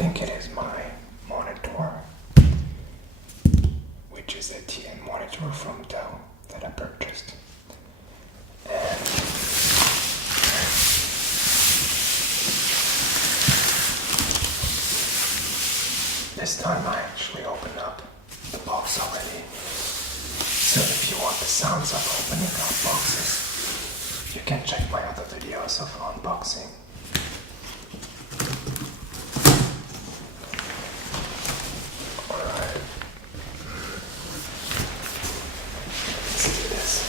think it is my monitor, which is a TN monitor from Dell that I purchased. And this time I actually opened up the box already. So if you want the sounds of opening up boxes, you can check my other videos of unboxing. Alright. Let's do this.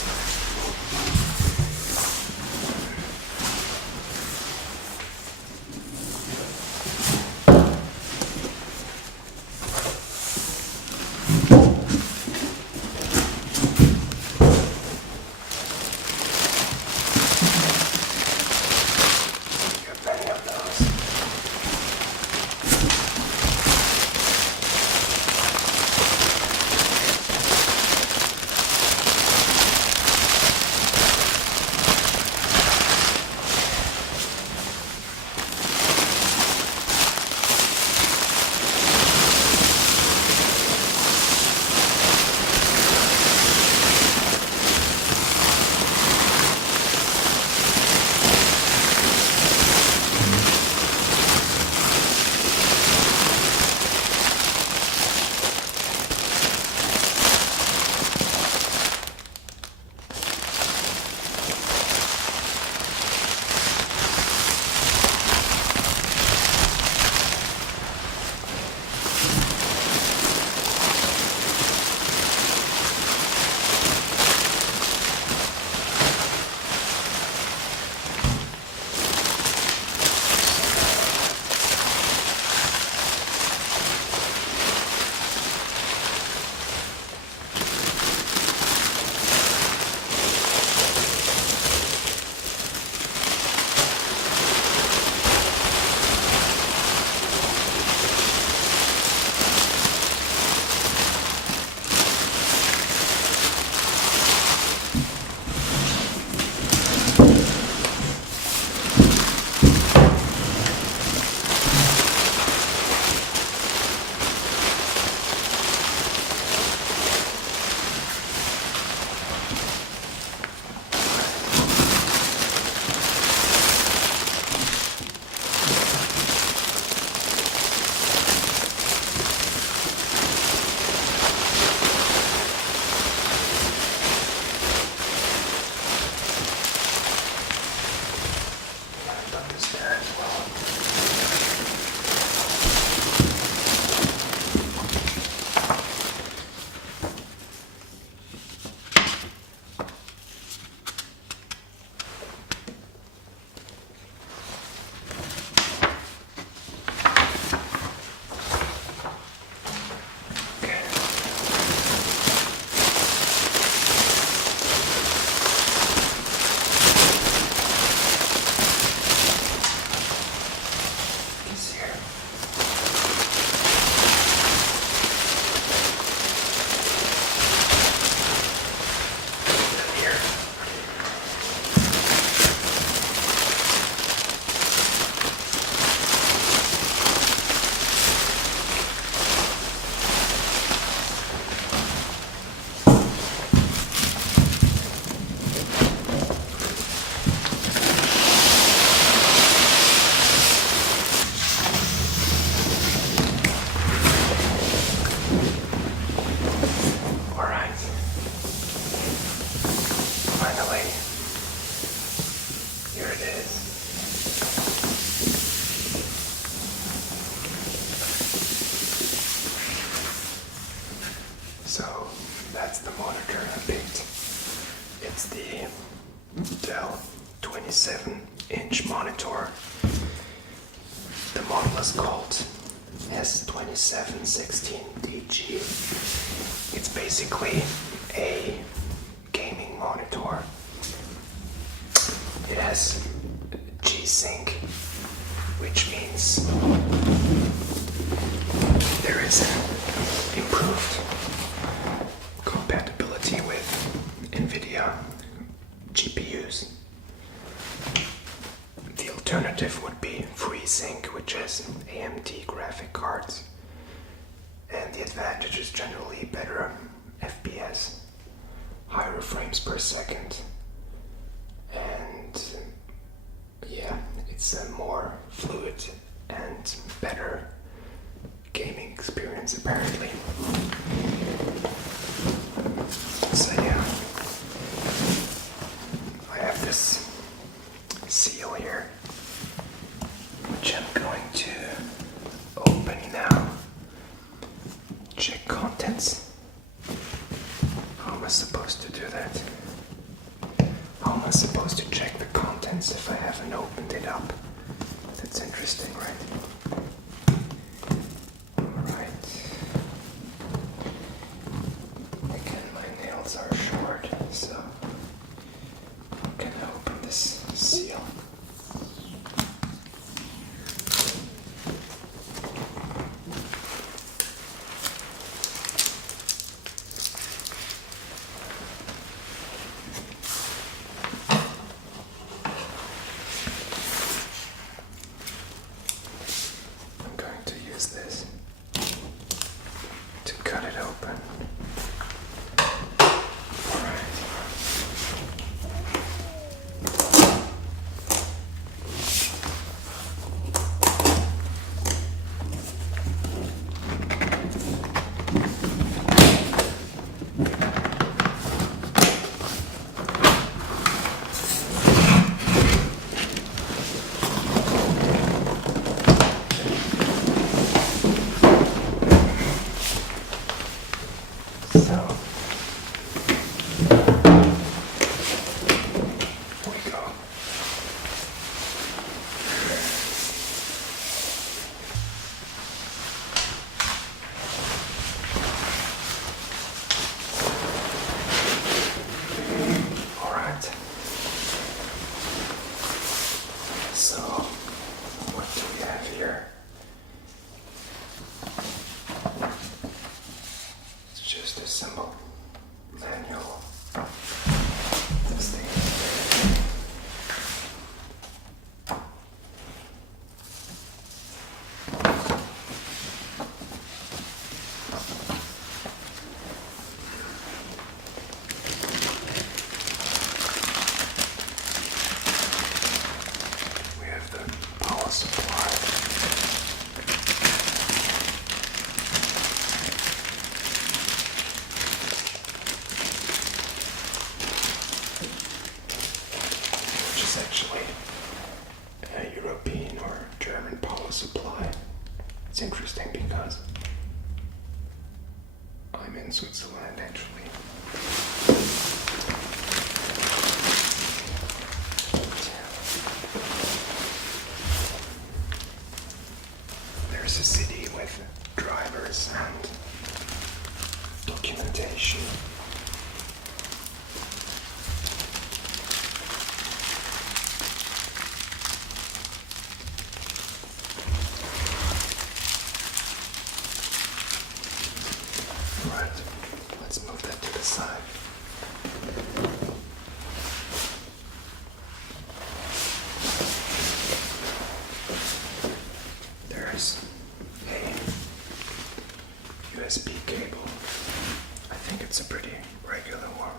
So that's the monitor I picked. It's the Dell 27-inch monitor. The model is called S2716DG. It's basically a gaming monitor. It has G-Sync, which means there is an improved compatibility with NVIDIA GPUs. The alternative would be FreeSync, which is AMD graphic cards. And the advantage is generally better FPS, higher frames per second, and yeah, it's a more fluid and better gaming experience apparently. So yeah, I have this seal here, which I'm going to open now. Check contents. How am I supposed to do that? How am I supposed to check the contents if I haven't opened it up? That's interesting, right? Alright. Again, my nails are short, so how can I open this seal? This to cut it open. Alright. So, what do we have here? It's just a simple manual. This thing. Actually a European or German power supply. It's interesting because I'm in Switzerland actually. There's a CD with drivers and documentation. Right, let's move that to the side. There's a USB cable. I think it's a pretty regular one.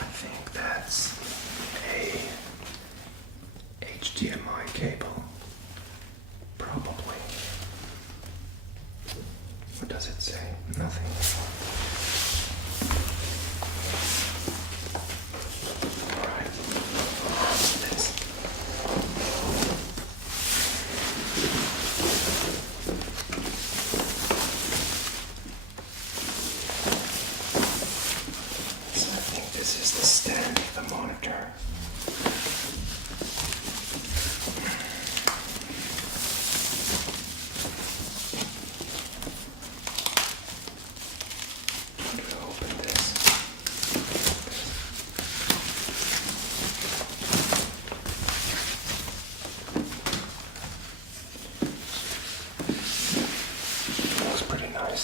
I think that's a HDMI cable. Probably. What does it say? Nothing. Alright. What's this? So I think this is the stand of the monitor.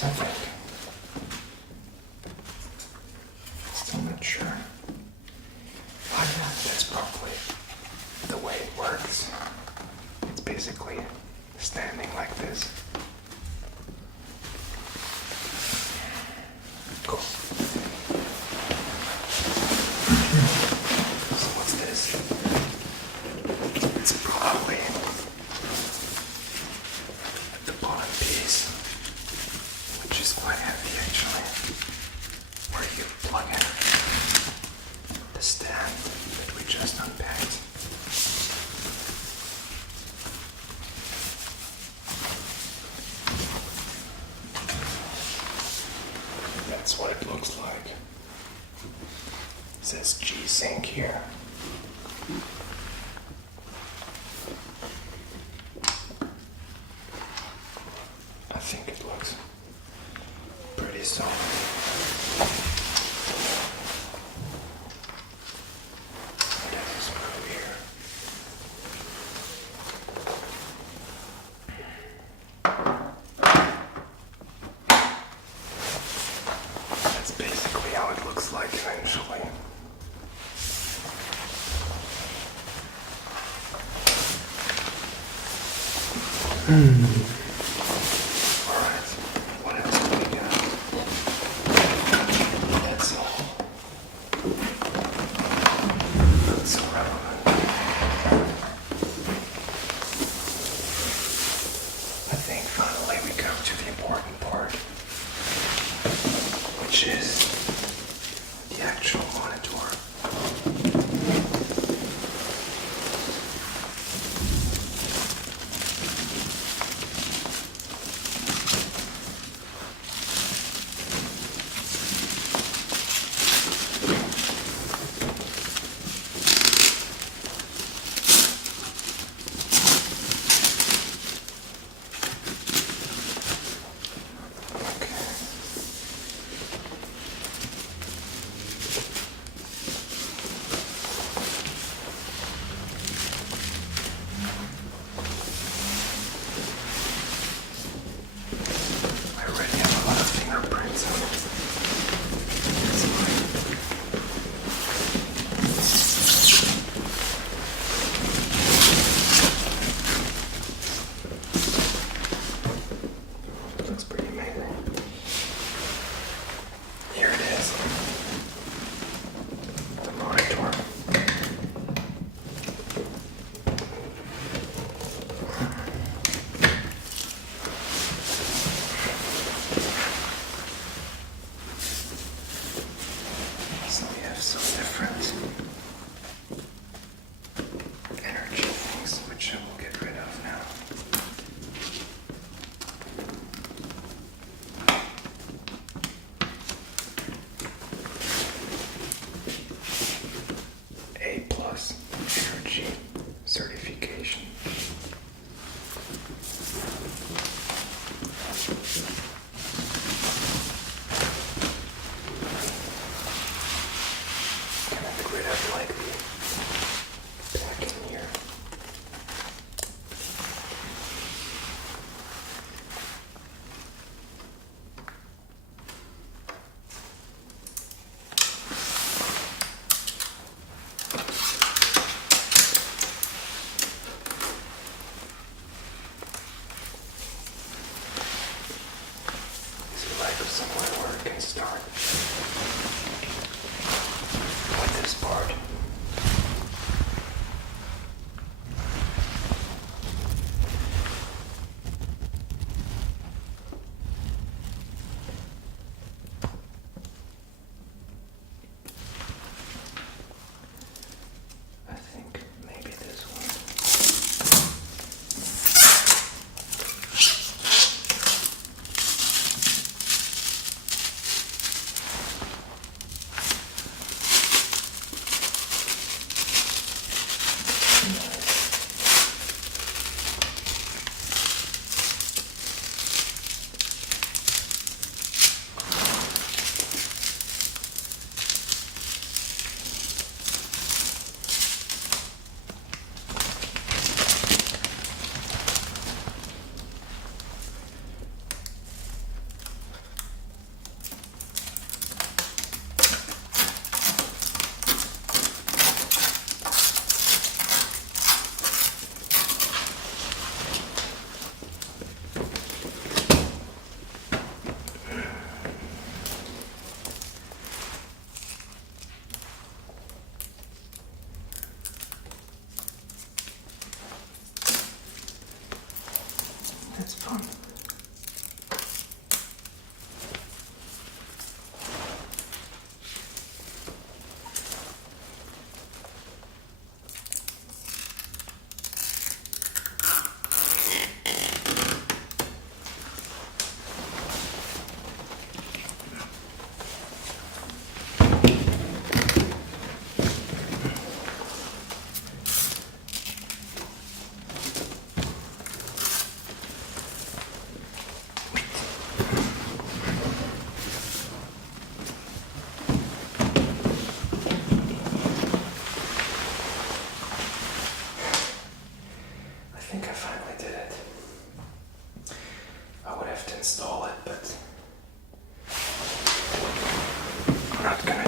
I think. Still not sure. the stand that we just unpacked. That's what it looks like. It says G-Sync here. I think it looks pretty solid. There's a screw here. That's basically how it looks like eventually. Alright, what else do we got? That's all. Not so relevant. I think finally we come to the important part, which is the actual monitor.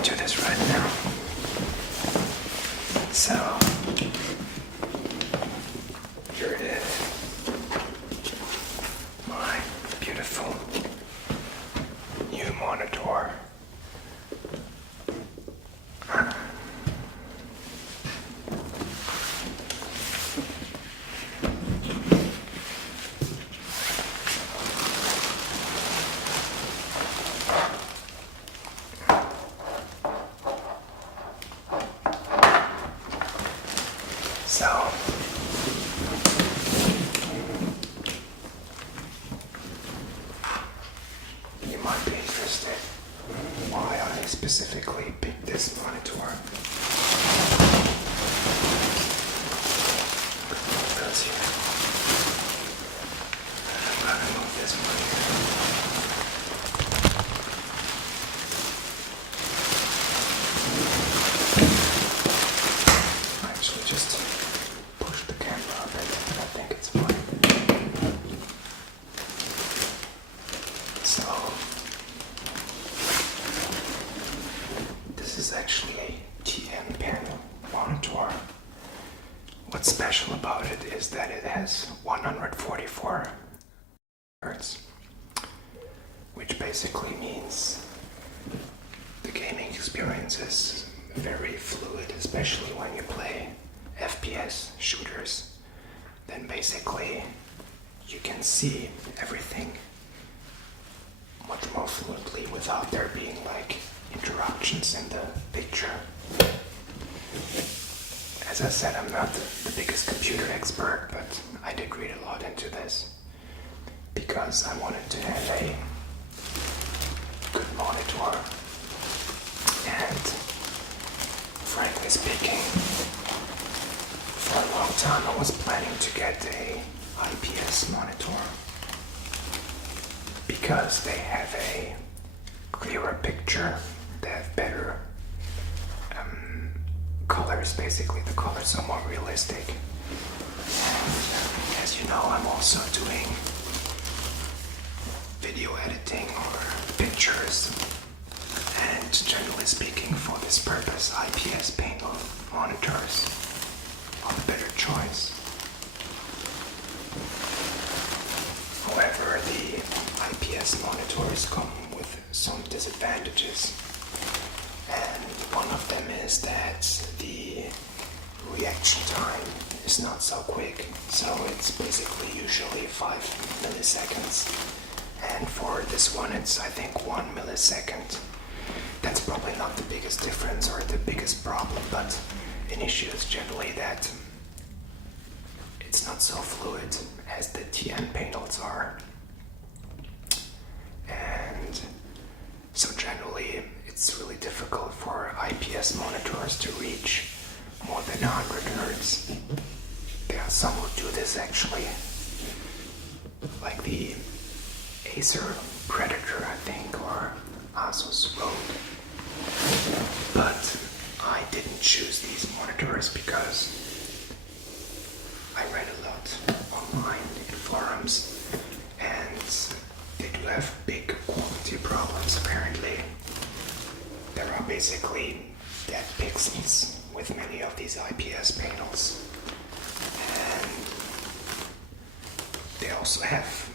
into this right now. So, here it is. My beautiful new monitor. So, you might be interested why I specifically picked this monitor. Because here, I'm gonna move this monitor. Actually, just push the camera a bit, but I think it's fine. So, this is actually a TN panel monitor. What's special about it is that it has 144 Hz, which basically means the gaming experience is very fluid, especially when you play FPS shooters. Then basically you can see everything much more fluently without there being like interruptions in the picture. As I said, I'm not the biggest computer expert, but I did read a lot into this because I wanted to have a good monitor. And frankly speaking, for a long time I was planning to get a IPS monitor because they have a clearer picture, they have better colors. Basically the colors are more realistic. And as you know, I'm also doing video editing or pictures, and generally speaking, for this purpose, IPS panel monitors are the better choice. However, the IPS monitors come with some disadvantages, and one of them is that the reaction time is not so quick, so it's basically usually 5 milliseconds, and for this one it's I think 1 millisecond. That's probably not the biggest difference or the biggest problem, but an issue is generally that it's not so fluid as the TN panels are. And so generally it's really difficult for IPS monitors to reach more than 100 Hz. There are some who do this actually, like the Acer Predator, I think, or Asus ROG. But I didn't choose these monitors because I read a lot online in forums, and they do have big quality problems apparently. There are basically dead pixels with many of these IPS panels, and they also have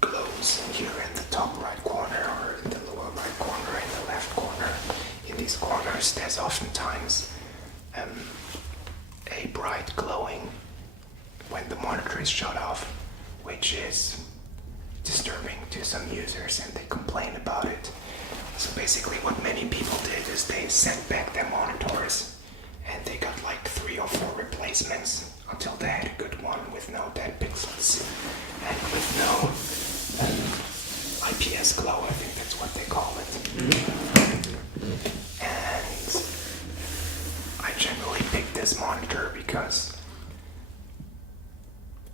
glows here in the top right corner or in the lower right corner, in the left corner. In these corners there's oftentimes a bright glowing when the monitor is shut off, which is disturbing to some users and they complain about it. So basically what many people did is they sent back their monitors and they got like 3 or 4 replacements until they had a good one with no dead pixels and with no IPS glow, I think that's what they call it. And I generally picked this monitor because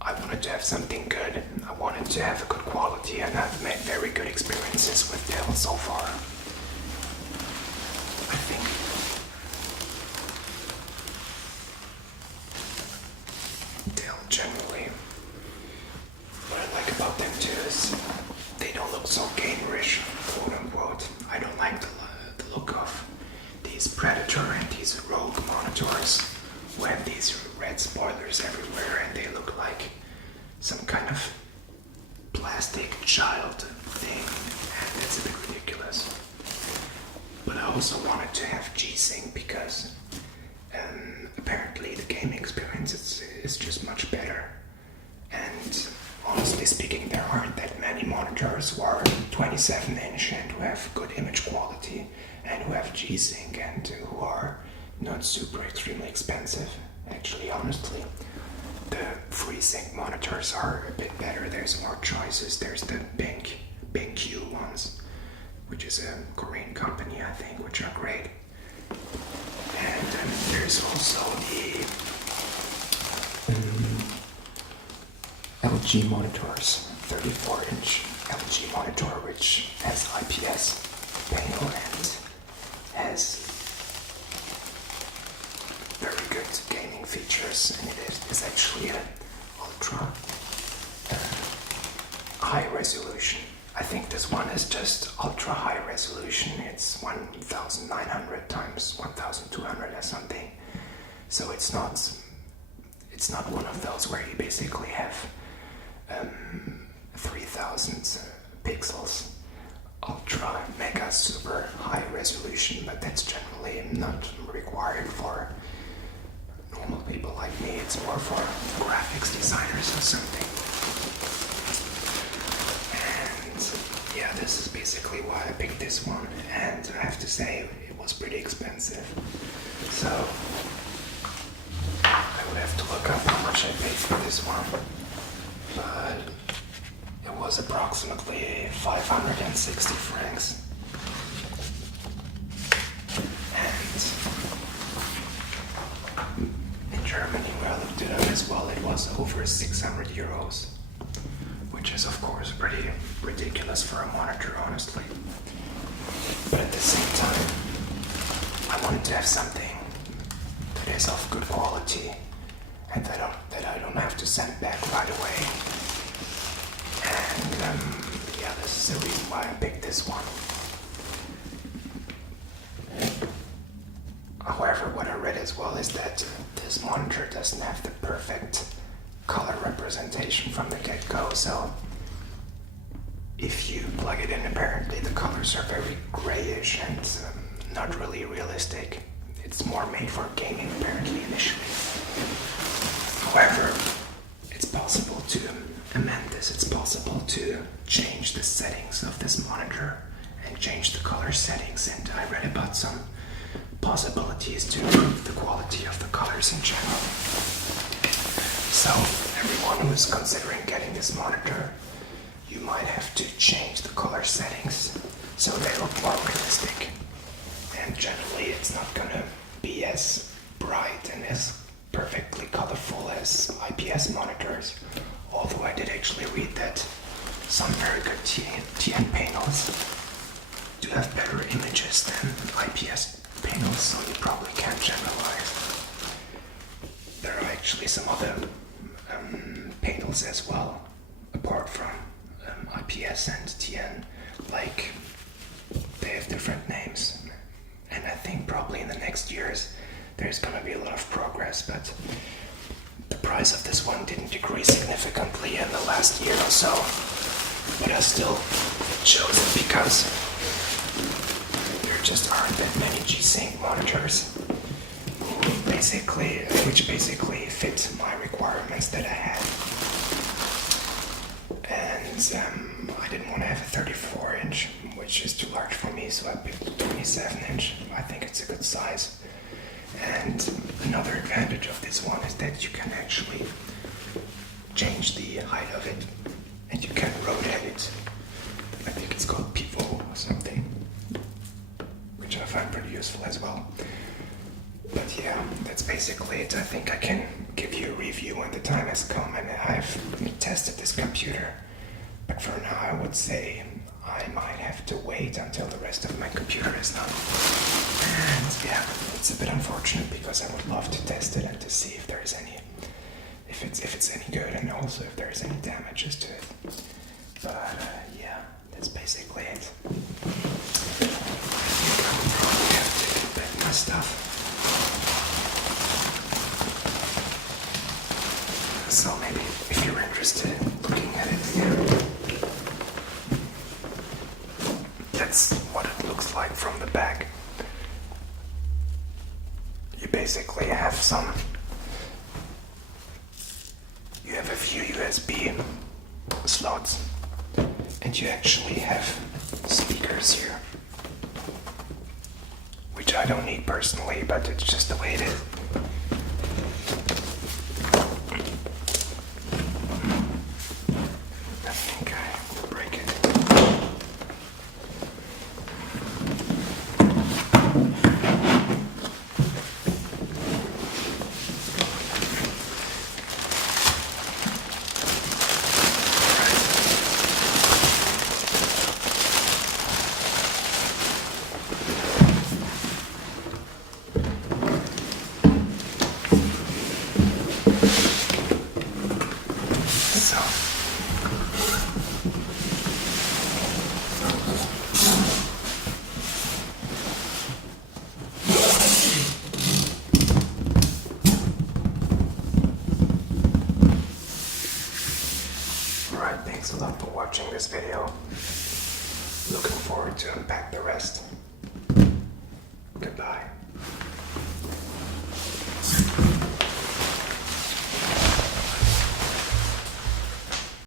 I wanted to have something good. I wanted to have a good quality, and I've made very good experiences with Dell so far. I think Dell generally, what I like about them too is they don't look so gamerish, quote unquote. I don't like the look of monitors everywhere and they look like some kind of plastic child thing, and it's a bit ridiculous. But I also wanted to have G-Sync because apparently the gaming experience is just much better. And honestly speaking, there aren't that many monitors who are 27-inch and who have good image quality and who have G-Sync and who are not super extremely expensive. Actually, honestly, the FreeSync monitors are a bit better. There's more choices. There's the BenQ ones, which is a Korean company, I think, which are great. And there's also the LG monitors, 34-inch LG monitor, which has IPS panel and has very good gaming features, and it is actually an ultra high resolution. I think this one is just ultra high resolution. It's 1900 times 1200 or something. So it's not one of those where you basically have 3000 pixels ultra mega super high resolution, but that's generally not required for normal people like me. It's more for graphics designers or something. And yeah, this is basically why I picked this one, and I have to say it was pretty expensive. So I would have to look up how much I paid for this one, but it was approximately 560 francs. And in Germany, where I looked it up as well, it was over 600 euros, which is of course pretty ridiculous for a monitor, honestly. But at the same time, I wanted to have something that is of good quality and that I don't have to send back right away. And yeah, this is the reason why I picked this one. However, what I read as well is that this monitor doesn't have the perfect color representation from the get-go, so if you plug it in, apparently the colors are very grayish and not really realistic. It's more made for gaming, apparently, initially. However, it's possible to amend this. It's possible to change the settings of this monitor and change the color settings, and I read about some possibilities to improve the quality of the colors in general. So everyone who is considering getting this monitor, you might have to change the color settings so they look more realistic. And generally it's not gonna be as bright and as perfectly colorful as IPS monitors, although I did actually read that some very good TN panels do have better images than IPS panels, so you probably can't generalize. There are actually some other panels as well, apart from IPS and TN, like they have different names, and I think probably in the next years there's gonna be a lot of progress, but the price of this one didn't decrease significantly in the last year or so, but I still chose it because there just aren't that many G-Sync monitors which basically fit my requirements that I had. And I didn't want to have a 34-inch, which is too large for me, so I picked a 27-inch. I think it's a good size. And another advantage of this one is that you can actually change the height of it, and you can rotate it. I think it's called pivot or something, which I find pretty useful as well. But yeah, that's basically it. I think I can give you a review when the time has come, and I've tested this computer. But for now, I would say I might have to wait until the rest of my computer is done. And yeah, it's a bit unfortunate because I would love to test it and to see if there's any, if it's any good, and also if there's any damages to it. But yeah, that's basically it. I think I will probably have to get back my stuff. So maybe if you're interested in looking at it here, that's what it looks like from the back. You basically have a few USB slots, and you actually have speakers here, which I don't need personally, but it's just the way it is. I think I will break it. Thanks a lot for watching this video. Looking forward to unpack the rest. Goodbye.